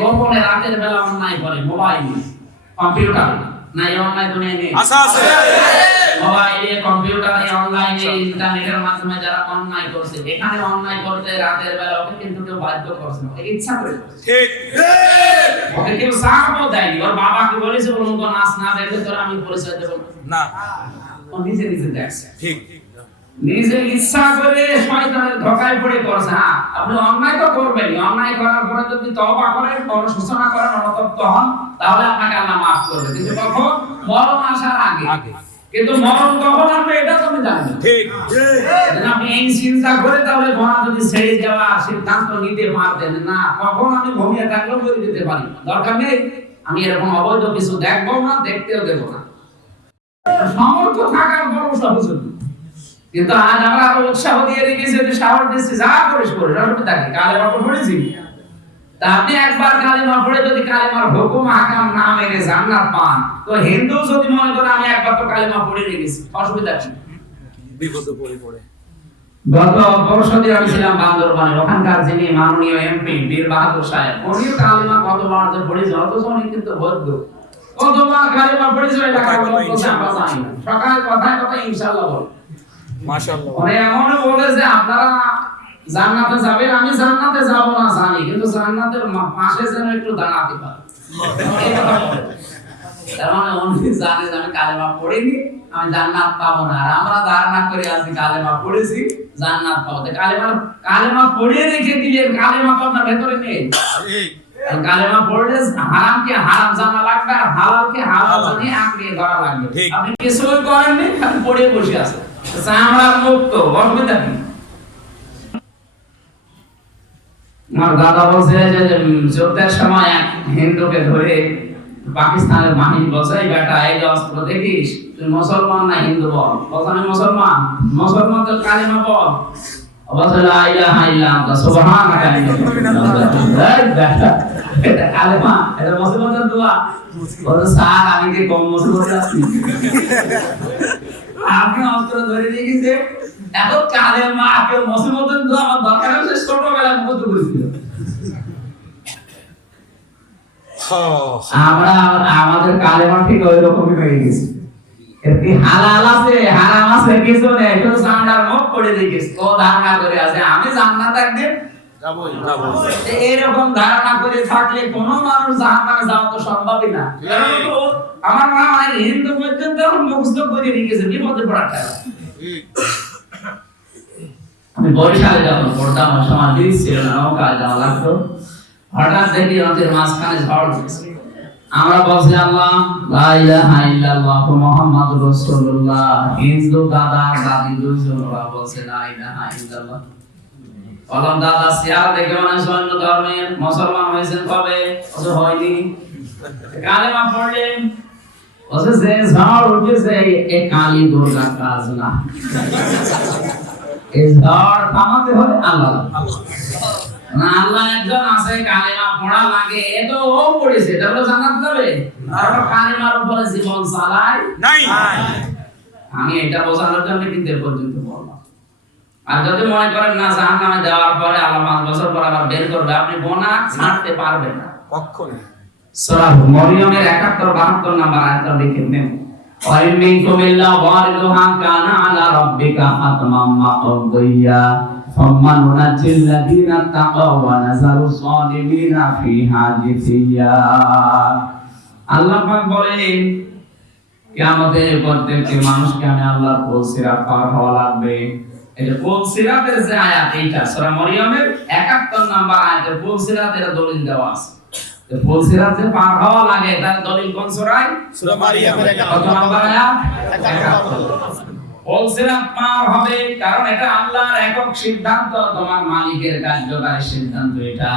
গোপনে রাতের বেলা অন্যায় করে, মোবাইল কম্পিউটার নাই, অনলাইন দুনিয়া নেই, আচ্ছা আছে মোবাইলে কম্পিউটারে অনলাইনে ইন্টারনেটের মাধ্যমে যারা অনলাইন করছে, এখানে অনলাইন করতে রাতের বেলা ওকে কিন্তু কেউ বাধ্য করছে না, ইচ্ছা করে করছে। ঠিক, ওকে কেউ সাহায্য দেয়নি। ওর বাবা কি বলেছে বলুন তো, নাচ না দেখলে তোর আমি পরিচয় দেব না, ও নিজে নিজে দেখছে। ঠিক, নিজে ইচ্ছা করে শয়তানের ধোঁকায় পড়ে করছে। হ্যাঁ, আপনি অন্যায় তো করবেনই, অন্যায় করার পরে যদি তওবা করেন, অনুশোচনা করেন, অনুতপ্ত হন, তাহলে আপনাকে আল্লাহ মাফ করবে। কিন্তু কখন? মরণ আসার আগে। কিন্তু মরণ কখন আসবে এটা তুমি জানো না। ঠিক আপনি এই চিন্তা করে তাহলে ঘোড়া যদি ছেড়ে যাওয়া সিদ্ধান্ত নিতে পারতেন না, কখন আমি ঘুমিয়ে থাকলেও করে দিতে পারি, দরকার নেই আমি এরকম অবৈধ কিছু দেখবো না, দেখতেও দেবো না। সামর্থ্য থাকার বড় সহযোগ, কিন্তু আজ আমরা আরো উৎসাহ দিয়ে রেখেছি, যে সাহস দিচ্ছি যা করিস করিস, আমি তাকে কালেমা পড়েছি। তা আপনি একবার কালেমা পড়ে যদি কালেমার হুকুম আহকাম না মেনে জান্নাত পান, তো হিন্দু যদি মনে করে আমি একবার তো কালেমা পড়ে রেখেছি, অসুবিধা কি? বিপদে পড়ে। গত বর্ষতে আমি ছিলাম বান্দরবানে, ওখানকার যিনি মাননীয় এমপি বীর বাহাদুর সাহেব, উনিও কালেমা কতবার যে পড়েছে, অথচ উনি কিন্তু বৌদ্ধ, কতবার কালেমা পড়েছে এটা সকাল কথায় কথায় ইনশাআল্লাহ বলে মাশাআল্লাহ। উনি এমনও বলে যে আপনারা জান্নাতে যাবেন, আমি জান্নাতে যাব না জানি, কিন্তু জান্নাতের পাশে যেন একটু দাঁড়াতে পারি। তার মানে উনি জানে যে আমি কালেমা পড়িনি, আমি জান্নাত পাবো না, আর আমরা ধারণা করে আছি কালেমা পড়েছি জান্নাত পাবো। কালেমা পড়িয়ে রেখে দিলেন, কালেমা তো আপনার ভেতরে নেই। কালেমা পড়লে হারামকে হারাম জানা লাগবে, আর হালালকে হালাল জানিয়ে আঁকড়িয়ে ধরা লাগবে। আপনি কিছুই করেননি, খালি পড়ে বসে আছেন, আমরা মুক্ত, অসুবিধা কি? আমার দাদা বলছে যে যুদ্ধের সময় এক হিন্দুকে ধরে পাকিস্তানের বাহিনী বলছে, এই বেটা এই অস্ত্র দেখিস, তুই মুসলমান না হিন্দু বল। বলছে আমি মুসলমান। মুসলমান তো কালেমা বল। বলছে লা ইলাহা ইল্লাল্লাহ সুবহানাকা এটা কালেমা, এটা মুসলমানের দোয়া। বলছে স্যার আমি কি কম মুসলমান আছি? আপনি অস্ত্র ধরে রেখেছে, এখন কালেমা কেউ মুসলমানের দোয়া আমার দরকার হচ্ছে, ছোটবেলায় মুখস্থ করেছিল। আমরা আমাদের কালেমা ঠিক ওই রকমই হয়ে গেছে। এতে হালাল আছে হারাম আছে কিছু নেই, শুধু সামনের মুখ পড়ে দেখিস, ও ধারণা করে আছে আমি জান্নাতে একদিন যাবই। এরকম ধারণা করে থাকলে কোনো মানুষ জাহান্নামে যাওয়া তো সম্ভবই না। আমার মনে হয় হিন্দু পর্যন্ত মুখস্থ করে রেখেছে, বিপদে পড়ার টাকা। আমি বরিশালে যখন পড়তাম, ওই সময় লিজ ছিল না, নৌকায় যাওয়া লাগতো। হঠাৎ দেখি নদীর মাঝখানে ঝড় উঠেছে। আমরা বলছি আল্লাহ লা ইলাহা ইল্লাল্লাহ মুহাম্মাদুর রাসূলুল্লাহ। হিন্দু দাদা দাদি দুইজন ওরা বলছে লা ইলাহা ইল্লাল্লাহ। বললাম দাদা চেহারা দেখে মনে হয় অন্য ধর্মের, মুসলমান হয়েছেন কবে? বলছে হয়নি। কালেমা পড়লেন, বলছে যে ঝড় উঠেছে এ কালী দুর্গা কাজ না, এই ঝড় থামাতে হবে আল্লাহ। না আল্লাহ একজন আছে, কালেমা পড়া লাগে, এ তো ও পড়েছে, তাহলে জান্নাত যাবে? আর কালেমার উপরে জীবন চালায় নাই। আমি এটা বোঝানোর জন্য কিন্তু এ পর্যন্ত বললাম। আর যদি মনে করেন না জাহান্নামে দেওয়ার পরে আল্লাহ 5 বছর পর আবার বের করবে, আপনি গোনাহ ছাড়তে পারবেন না কখনোই। সূরা মরিয়মের 71-72 নাম্বার আয়াতটা লিখে নেন। ওয়াইন মিনকুম ইল্লা ওয়ারিদুহা কানা আলা রাব্বিকা হাতমান মাকদিয়া ফাম্মা নুনাজ্জিল লাযিনা তাকাও ওয়া নাযারু যালিমিনা ফিহা জিসিয়া। আল্লাহ পাক বলেন কিয়ামতের প্রত্যেকটি মানুষকে আমি আল্লাহর কোল সিরাত পার হওয়া লাগবে। এটা কোল সিরাতের যে আয়াত, এইটা সূরা মরিয়মের 71 নাম্বার আয়াতে কোল সিরাতের দলিল দেওয়া আছে। তো কোল সিরাত যে পার হওয়া লাগে তার দলিল কোন সূরায়? সূরা মরিয়মের 71 নাম্বার আয়াত 71। কোল সিরাত পার হবে কারণ এটা আল্লাহর একক সিদ্ধান্ত, তোমার মালিকের কার্যকারী সিদ্ধান্ত এটা।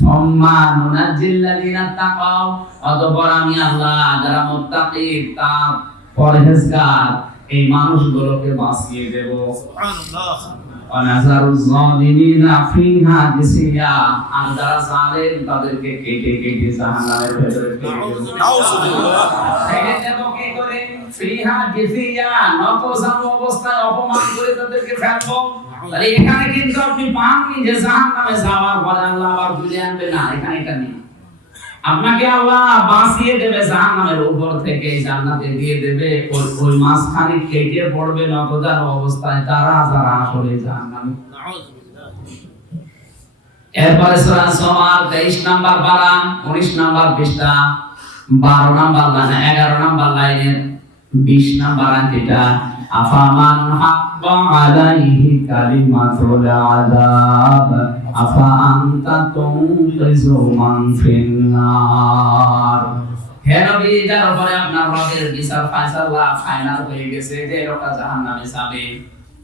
সম্মানুনাজিল্লাযিনা তাকাও, অতঃপর আমি আল্লাহ যারা মুত্তাকি তা পরহেজগার এই মানুষগুলোকে বাঁচিয়ে দেব। সুবহানাল্লাহ। ওয়া নাযারু যালিমিনা ফিহা জিসিয়া, আর যারা জালেম তাদেরকে কেটে কেটে জাহান্নামের ভেতরে ফেলে দেব। নাউযুবিল্লাহ। ছেড়ে দেব কি করে? ফিহা জিসিয়া, নতজানু অবস্থায় অপমান করে তাদেরকে ফেলবো। তাহলে এখানে কিন্তু আপনি পাননি যে জাহান্নামে যাওয়ার পরে আল্লাহ আবার তুলে আনবে না, এখানে এটা নেই। আপনাকে আল্লাহ বাঁচিয়ে দেবে জাহান্নামের উপর থেকে, জান্নাতে দিয়ে দেবে। ওই মাঝখানে কেটে পড়বে নতজানু অবস্থায় তারা যারা আসলে জাহান্নামে। এরপরে সূরা সমার 23 নাম্বার পারা 19 নাম্বার পৃষ্ঠা 12 নাম্বার লাইন 11 নাম্বার লাইনের 20 নাম্বার আয়াতটা, আফামান হাক্কা আলাইহি কালিমাতুল আযাব আফা আনতা তুনকিযু মান ফিন নার। হে নবী, যার উপরে আপনার রবের বিচার ফায়সালা ফাইনাল হয়ে গেছে যে লোকটা জাহান্নামে যাবে,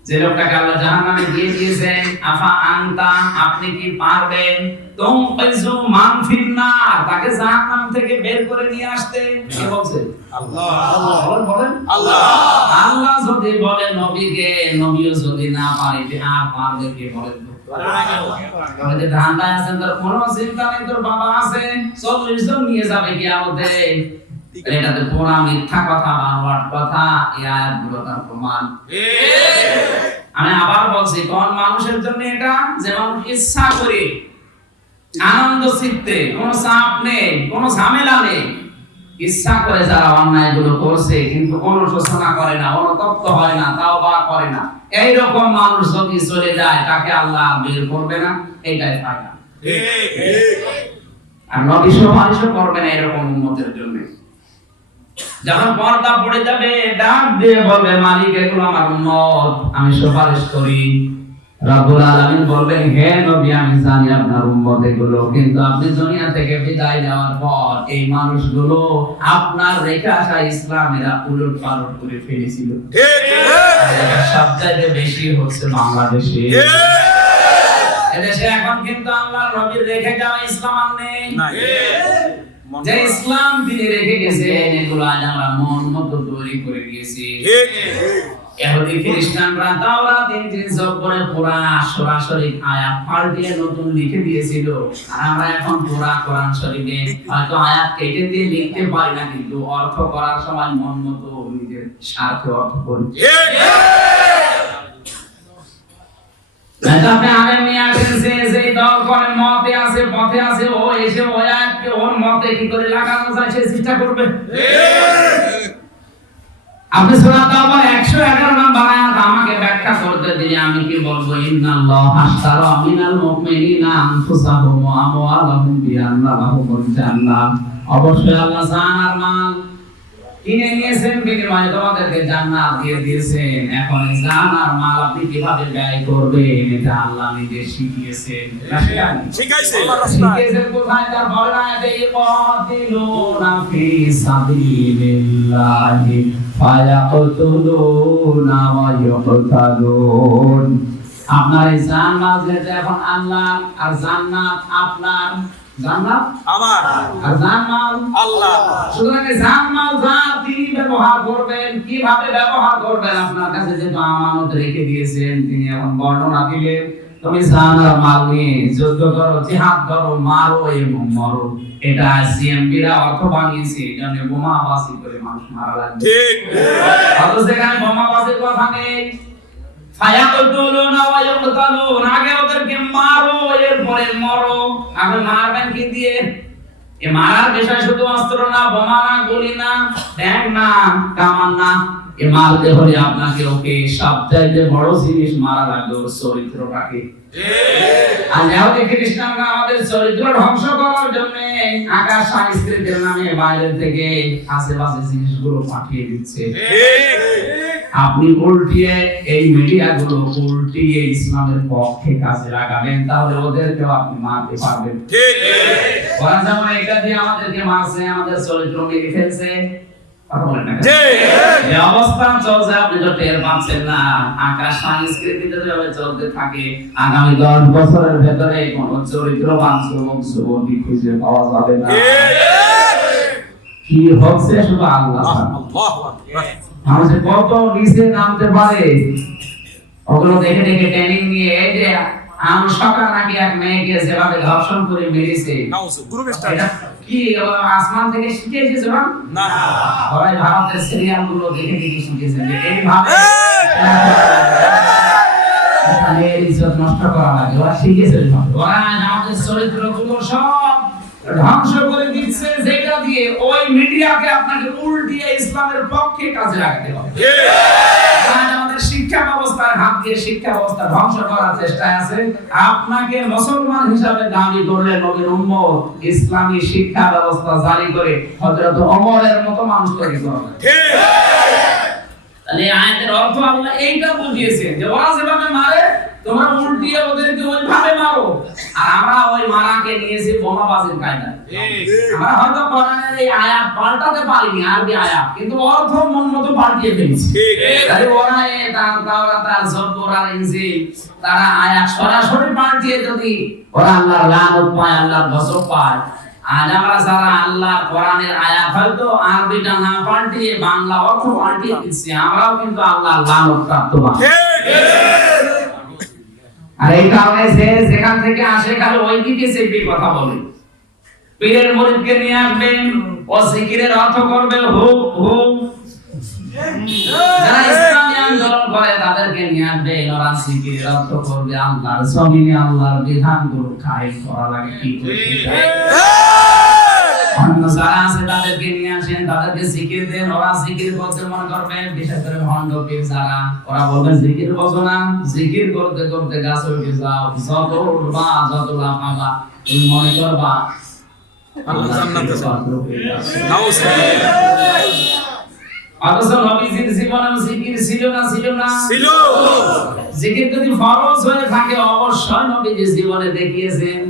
যে লোকটাকে আল্লাহ জাহান্নামে দিয়ে দিয়েছেন। আফা আনতা, আপনি কি পারবেন তুনকিযু মান ফিন্নার, তাকে জাহান্নাম থেকে বের করে নিয়ে আসতে? কে বলছে? আল্লাহ। বলেন আল্লাহ। আল্লাহ যদি বলে নবীকে, নবীও যদি না পারে, আর পারবে কে বলেন? আমাদের ঠান্ডায় আছেন, তার কোনো চিন্তা নেই, তোর বাবা আছে 40 জন নিয়ে যাবে কিয়ামতে। এটাতে পুরা মিথ্যা কথা, বানোয়াট কথা। এই আয়াতগুলো তার প্রমাণ। আমি আবার বলছি, কোন মানুষের জন্য এটা? যে মানুষ ইচ্ছা করে আনন্দ চিত্তে, কোনো চাপ নেই, কোনো ঝামেলা নেই, ইচ্ছা করে যারা অন্যায়গুলো করছে কিন্তু অনুশোচনা করে না, অনুতপ্ত হয় না, তাওবা করে না, এইরকম মানুষ যদি চলে যায় তাকে আল্লাহ বের করবে না। এটাই ফায়দা। আর নবী সুপারিশও করবে না এরকম উম্মতের জন্য। যখন পর্দা পড়ে যাবে, ডাক দিয়ে বলবে, মালিক এগুলো আমার উম্মত, আমি সুপারিশ করি। রব্বুল আলামিন বলবেন, হে নবী, আমি জানি আপনার উম্মত এগুলো, কিন্তু আপনি দুনিয়া থেকে বিদায় নেওয়ার পর এই মানুষগুলো আপনার রেখে আসা ইসলামেরা উলট পালট করে ফেলেছিল। সবচেয়ে বেশি হচ্ছে বাংলাদেশে। এদেশে এখন কিন্তু আল্লাহর নবীর রেখে যাওয়া ইসলাম আর নেই। যে ইসলাম তিনি রেখে গেছেন এগুলো আজ আমরা মন মতো তৈরি করে দিয়েছি। ইহুদি খ্রিস্টানরা তাওরাত ইনজিল জবরে পুরা সরাসরি আয়াত পাল্টিয়ে নতুন লিখে দিয়েছিল, আর আমরা এখন পুরা কোরআন শরীফে হয়তো আয়াত কেটে দিয়ে লিখতে পারি না, কিন্তু অর্থ করার সময় মন মতো নিজের স্বার্থে অর্থ করি। আপনি আলেম নিয়ে আসেন, যে দল করে মতে আছে, পথে আছে, ও এসে ও আয়াতকে ওর মতে কি করে লাগানো যায় সে চেষ্টা করবে। আপনি সূরা তাওবার 111 নম্বর আয়াত আমাকে ব্যাখ্যা করতে দিলে আমি কি বলবো? ইন্নাল্লাহা আশতারা মিনাল মুমিনিনা আনফুসাহুম ওয়া আমওয়ালাহুম বিআন্না লাহুমুল জান্নাহ। অবশ্যই আল্লাহ জান আর মাল কিনে নিয়েছেন, বিনিময়ে তোমাদেরকে জান্নাত দিয়ে দিয়েছেন। এখন জান আর মাল আপনি কিভাবে ব্যয় করবেন এটা আল্লাহ নিজে শিখিয়েছেন। শিখিয়েছেন কোথায়? তার বড় আয়াতে, ইকাতিলুনা ফি সাবিলিল্লাহি ফায়াকতুলুনা ওয়া ইউকতালুন। আপনার এই জান মাল যেটা এখন আল্লাহ, আর জান্নাত আপনার। জান্নাত আমার আর জান্নাত আল্লাহ। সুতরাং জান্নাত যা তিনি ব্যবহার করবেন, কিভাবে ব্যবহার করবেন, আপনার কাছে যেটা আমানত রেখে দিয়েছেন তিনি এখন বর্ণনা দিলেন। তুমি জান আর মাল নিয়ে যুদ্ধ করো, জিহাদ করো, মারো এবং মরো। এটা সিএমবিরা অর্থ বানিয়েছে, এজন্য বোমাবাজি করে মানুষ মারা লাগবে। ঠিক। অথচ যেখানে বোমাবাজির কথা নেই, ফায়াকতুলুনা ওয়া ইউকতালুন, আগে ওদেরকে মারো এরপরে মরো। আপনি মারবেন কি দিয়ে? এই মারার বিষয় শুধু অস্ত্র না, বোমা না, গুলি না, ট্যাঙ্ক না, কামান না। এই মারতে হলে আপনাকে ওকে সবচাইতে বড় জিনিস মারা লাগবে, ওর চরিত্রটাকে। আর ইহুদি খ্রিস্টানরা আমাদের চরিত্র ধ্বংস করার জন্য আকাশ সংস্কৃতির নামে বাইরে থেকে আশেপাশে জিনিসগুলো পাঠিয়ে দিচ্ছে। আপনি উল্টিয়ে এই মিডিয়াগুলো উল্টিয়ে ইসলামের পক্ষে কাজে লাগাবেন, তাহলে ওদেরকেও আপনি মারতে পারবেন। ঠিক। ওরা যেমন এটা দিয়ে আমাদেরকে মারছে, আমাদের চরিত্র মেরে ফেলছে। এই অবস্থা চলছে, আপনি তো টের পাচ্ছেন না। আকাশ সংস্কৃতিতে যেভাবে চলতে থাকে, আগামী 10 বছরের ভেতরে কোন চরিত্রবান যুবক যুবতী খুঁজে পাওয়া যাবে না। কি হচ্ছে শুধু আল্লাহ জানে। মানুষ কত নিচে নামতে পারে, ওগুলো দেখে দেখে ট্রেনিং নিয়ে। এই যে আমি সকাল নাকি এক মেয়েকে যেভাবে ধর্ষণ করে মেরেছে, কি আসমান থেকে শিখে এসেছে? না, ওরা ভারতের সিরিয়াল গুলো দেখে দেখে শিখেছে যে এইভাবে মেয়ের ইজ্জত নষ্ট করা লাগে। ওরা শিখেছে, ওরা আমাদের চরিত্রগুলো সব ধ্বংস করে দিচ্ছে, যেটা দিয়ে ওই মিডিয়াকে আপনাকে উল্টিয়ে ইসলামের পক্ষে কাজে লাগাতে হবে। আমাদের শিক্ষা ব্যবস্থার হাত দিয়ে শিক্ষা ব্যবস্থা ধ্বংস করার চেষ্টায় আছে। আপনাকে মুসলমান হিসাবে দাবি করলে নবীর উম্মত ইসলামী শিক্ষা ব্যবস্থা জারি করে হযরত ওমরের মতো মানুষ তৈরি করবে। ঠিক। তাহলে আয়াতের অর্থ আল্লাহ এইটা বুঝিয়েছেন যে ওরা যেভাবে মারে তোমরা উল্টিয়ে ওদেরকে ওইভাবে মারো। আর আমরা ওই মারাকে নিয়েছি বোমাবাজির কায়দায়। আমরা হয়তো কোরআনের এই আয়াত পাল্টাতে পারিনি, আরবি আয়াত, কিন্তু অর্থ মন মতো পাল্টিয়ে ফেলেছি। তাই ওরা তাওরাত আর জবুর আর ইনজিল তারা আয়াত সরাসরি পাল্টিয়ে যদি ওরা আল্লাহর লানত পায়, আল্লাহর গজব পায়, আর আমরা যারা আল্লাহ কোরআনের আয়াত হয়তো আরবিটা না পাল্টিয়ে বাংলা অর্থ পাল্টিয়ে দিচ্ছি, আমরাও কিন্তু আল্লাহর লানত প্রাপ্ত বান্দা। আর এই কারণে যেখান থেকে আসে খালি ওই দিকে চেপে কথা বলে, পীরের মুরিদকে নিয়ে আসবেন, ও জিকিরের অর্থ করবে হুক হুক। যারা ইসলামী আন্দোলন করে তাদেরকে নিয়ে আসবে, ওরা জিকিরের অর্থ করবে আল্লাহর জমিনে আল্লাহর বিধানগুলো কায়েম করা লাগে কি করে। অন্য যারা আছে তাদেরকে নিয়ে আসেন, তাদেরকে জিকির দেন, ওরা জিকির করতে মনে করবে, বিশেষ করে ভণ্ড পীর যারা, ওরা বলবে জিকির করছো না, জিকির করতে করতে গাছে উঠে যাও, যত উঠবা যত লাফাবা তুমি মনে করবা আল্লাহ জান্নাতে অথচ নবীজির জীবনে জিকির ছিল না? ছিল না? ছিল। জিকির যদি ফরজ হয়ে থাকে অবশ্যই নবীজি জীবনে দেখিয়েছেন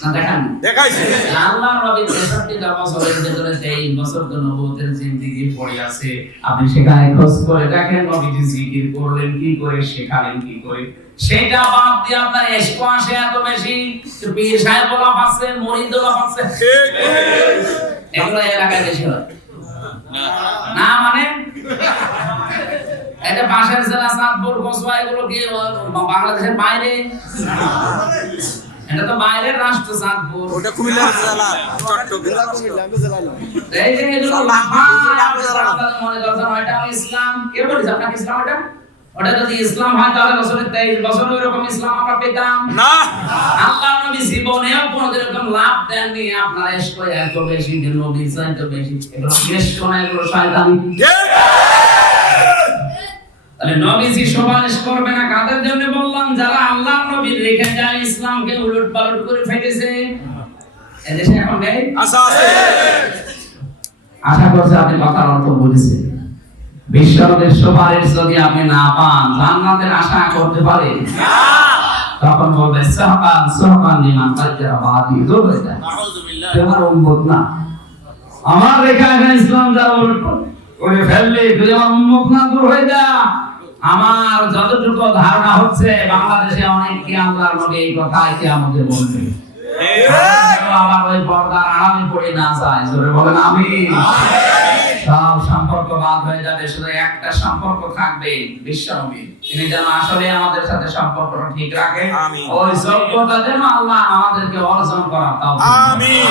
না, দেখান দেখাইছে। আল্লাহর নবী 63টা বছরের ভিতরে 23 বছর তো নবুয়তের জিন্দেগি পড়ে আছে, আপনি সেখানে খোঁজ করে দেখেন নবীজি জিকির করলেন কি করে, শেখালেন কি করে। সেটা বাদ দিয়ে আপনার এশক আসে এত বেশি, পীর সাহেব বলা পাচ্ছে, মুরিদ বলা পাচ্ছে, এগুলো এলাকায় বেশি হয় না। মানে এটা পাশের জেলা চাঁদপুর কসবা, এগুলো কি বাংলাদেশের বাইরে? এটা তো বাইরের রাষ্ট্র চাঁদপুর, ওটা কুমিল্লা জেলা, চট্টগ্রাম জেলা। এই যে এগুলো মনে করছেন ওটা ইসলাম, কে বলেছে আপনাকে ইসলাম? ওটা যদি ইসলাম হয় তাহলে বছরে 23 বছর এরকম ইসলাম আমরা পেতাম না। আল্লাহ নবী জীবনেও কোনোদিন এরকম লাভ দেননি। আপনার এশক এত বেশি, নবী চাইতে বেশি, এগুলো এশক না, এগুলো শয়তানি। তাহলে নবীজি সুপারিশ করবে না কাদের জন্য বললাম? যারা আল্লাহর নবীর রেখে যায় ইসলামকে উলটপালট করে ফেলেছে। এদেশে এখন নেই, আশা আছে। আশা করছি আপনি কথার অর্থ বুঝেছেন। বিশ্বনবীর সুপারিশ যদি আপনি না পান, জান্নাতের আশা করতে পারেন না। তখন বলবে সাহাবান সাহাবান লিমান কাজ্জারা বাদি, দূর হয়ে যায়, আউযুবিল্লাহ, তোমার উম্মত না। আমার রেখা ইসলাম যারা উলটপালট করে ফেললে তুই আমার উম্মত না, দূর হয়ে যা। আমার যতটুকু ধারণা হচ্ছে বাংলাদেশে অনেকে আল্লাহর নবী এই কথাই কিয়ামতে বলবে, আবার ওই পর্দার আড়ালে পড়ে না যায়। জোরে বলেন আমিন। সব সম্পর্ক বাদ হয়ে যাবে, শুধু একটা সম্পর্ক থাকবে, বিশ্বনবী। তিনি যেন আসলে আমাদের সাথে সম্পর্কটা ঠিক রাখেন, ওই যোগ্যতা যেন আল্লাহ আমাদেরকে অর্জন করা তাও। আমিন।